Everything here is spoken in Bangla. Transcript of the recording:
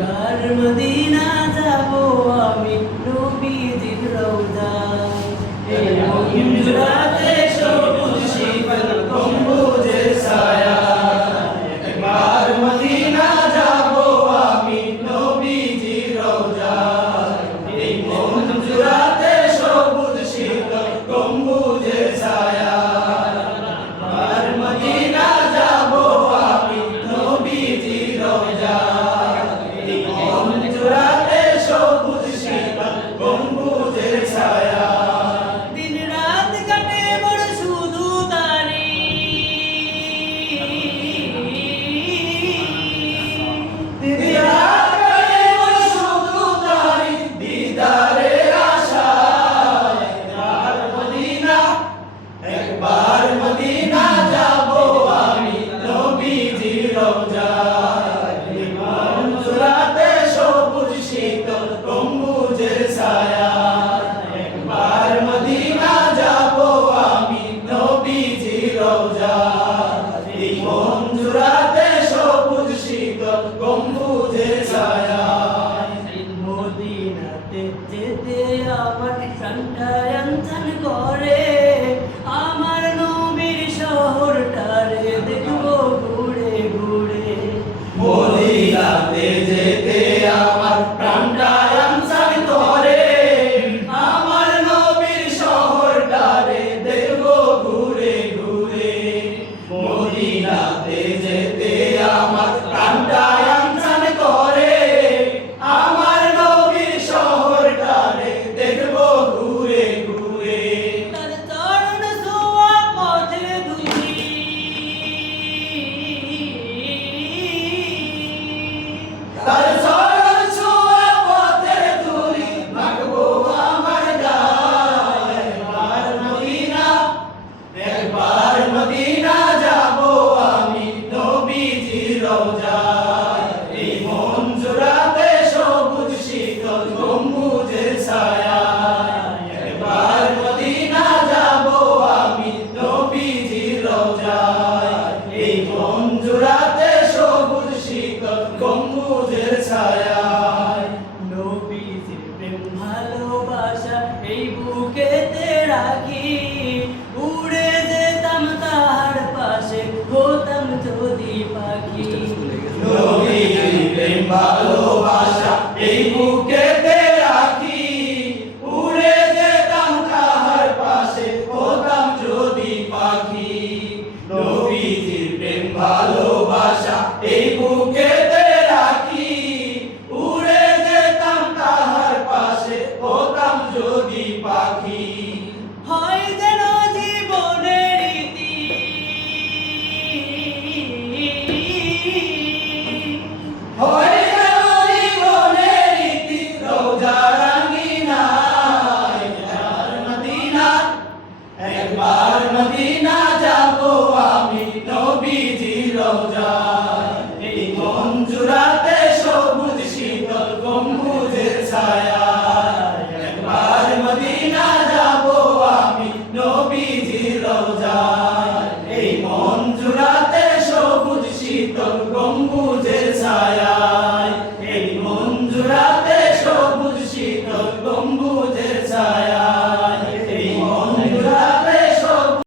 তার যাব আমি নবীজির রওজা এই মঞ্জুরাতে 살아야 যেতে আমার প্রাণটা করে। আমার নবীর শহরটারে দেখব ঘুরে ঘুরে। মদিনাতে যেতে আমার প্রাণটা রঞ্জন করে। আমার নবীর শহরটারে দেখব ঘুরে ঘুরে। বলিলা lagi. Messiah.